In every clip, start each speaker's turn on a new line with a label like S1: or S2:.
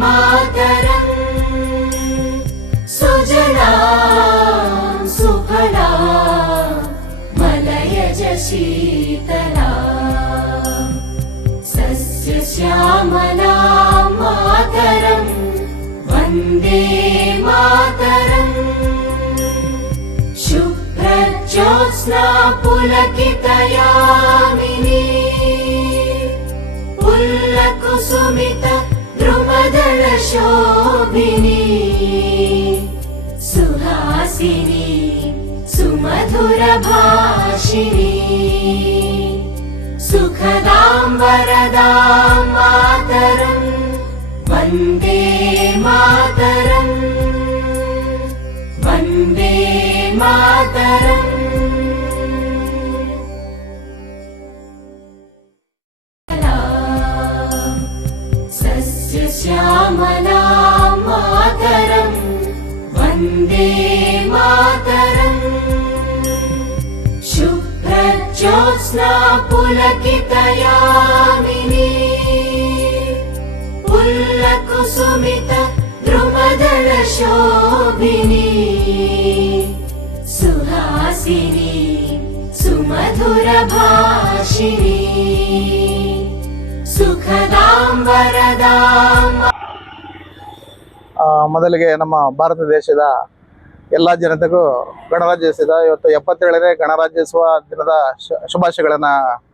S1: मातरम् सुजला सुफला मलयज शीतला सस्यश्यामला मातरम् वन्दे मातरम्। शुभ्रज्योत्स्ना पुलकितयामिनी पुल्लकुसुमित द्रुमदलशोभिनी सुहासिनी सुमधुरभाषिणी सुखदां वरदां मातरम् वन्दे मातरम् वन्दे मातरम् सस्यश्यामला मातरम् वन्दे मातरम्। शुभ्रज्योत्स्ना पुलकितयामिनी पुल्लकुसुमित द्रुमदलशोभिनी। सुहासिनी सुमधुरभाषिणी। सुखदां वरदां ಆ,
S2: ಮೊದಲಿಗೆ ನಮ್ಮ ಭಾರತ ದೇಶದ ಎಲ್ಲ ಜನತೆಗೂ ಗಣರಾಜ್ಯೋತ್ಸವದ ಇವತ್ತು ಎಪ್ಪತ್ತೇಳನೇ ಗಣರಾಜ್ಯೋತ್ಸವ ದಿನದ ಶುಭಾಶಯಗಳನ್ನ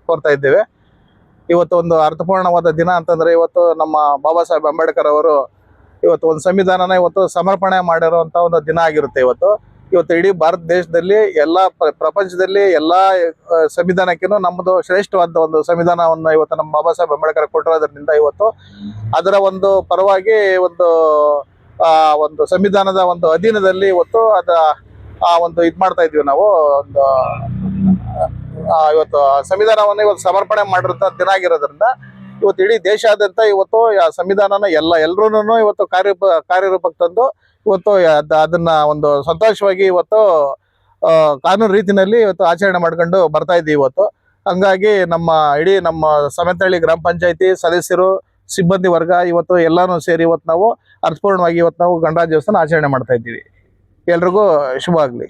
S2: ಕೋರ್ತಾ ಇದ್ದೇವೆ. ಇವತ್ತು ಒಂದು ಅರ್ಥಪೂರ್ಣವಾದ ದಿನ ಅಂತಂದ್ರೆ ಇವತ್ತು ನಮ್ಮ ಬಾಬಾ ಸಾಹೇಬ್ ಅಂಬೇಡ್ಕರ್ ಅವರು ಇವತ್ತು ಒಂದು ಸಂವಿಧಾನನ ಇವತ್ತು ಸಮರ್ಪಣೆ ಮಾಡಿರುವಂತ ಒಂದು ದಿನ ಆಗಿರುತ್ತೆ ಇವತ್ತು. ಇವತ್ತು ಇಡೀ ಭಾರತ ದೇಶದಲ್ಲಿ ಎಲ್ಲ ಪ್ರ- ಪ್ರಪಂಚದಲ್ಲಿ ಎಲ್ಲ ಸಂವಿಧಾನಕ್ಕಿಂತ ನಮ್ಮದು ಶ್ರೇಷ್ಠವಾದ ಒಂದು ಸಂವಿಧಾನವನ್ನು ಇವತ್ತು ನಮ್ಮ ಬಾಬಾ ಸಾಹೇಬ್ ಅಂಬೇಡ್ಕರ್ ಕೊಟ್ಟಿರೋದ್ರಿಂದ ಇವತ್ತು ಅದರ ಒಂದು ಪರವಾಗಿ ಒಂದು ಒಂದು ಸಂವಿಧಾನದ ಒಂದು ಅಧೀನದಲ್ಲಿ ಇವತ್ತು ಅದ ಆ ಒಂದು ಇದ್ ಮಾಡ್ತಾ ಇದೀವಿ ನಾವು ಒಂದು ಆ, ಇವತ್ತು ಆ ಸಂವಿಧಾನವನ್ನು ಇವತ್ತು ಸಮರ್ಪಣೆ ಮಾಡಿರೋಂಥ ದಿನ ಆಗಿರೋದ್ರಿಂದ ಇವತ್ತು ಇಡೀ ದೇಶಾದ್ಯಂತ ಇವತ್ತು ಆ ಸಂವಿಧಾನನ ಎಲ್ಲ ಎಲ್ರೂ ಇವತ್ತು ಕಾರ್ಯ ಕಾರ್ಯರೂಪಕ್ಕೆ ತಂದು ಇವತ್ತು ಅದ್- ಅದನ್ನ ಒಂದು ಸಂತೋಷವಾಗಿ ಇವತ್ತು ಆ, ಕಾನೂನು ರೀತಿನಲ್ಲಿ ಇವತ್ತು ಆಚರಣೆ ಮಾಡ್ಕೊಂಡು ಬರ್ತಾ ಇದ್ದೀವಿ ಇವತ್ತು. ಹಂಗಾಗಿ ನಮ್ಮ ಇಡೀ ನಮ್ಮ ಸಮೆತಳ್ಳಿ ಗ್ರಾಮ ಪಂಚಾಯತಿ ಸದಸ್ಯರು ಸಿಬ್ಬಂದಿ ವರ್ಗ ಇವತ್ತು ಎಲ್ಲಾನು ಸೇರಿ ಇವತ್ತು ನಾವು ಅರ್ಥಪೂರ್ಣವಾಗಿ ಇವತ್ತು ನಾವು ಗಣರಾಜ್ಯೋತ್ಸವ ಆಚರಣೆ ಮಾಡ್ತಾ ಇದ್ದೀವಿ. ಎಲ್ರಿಗೂ ಶುಭ ಆಗಲಿ.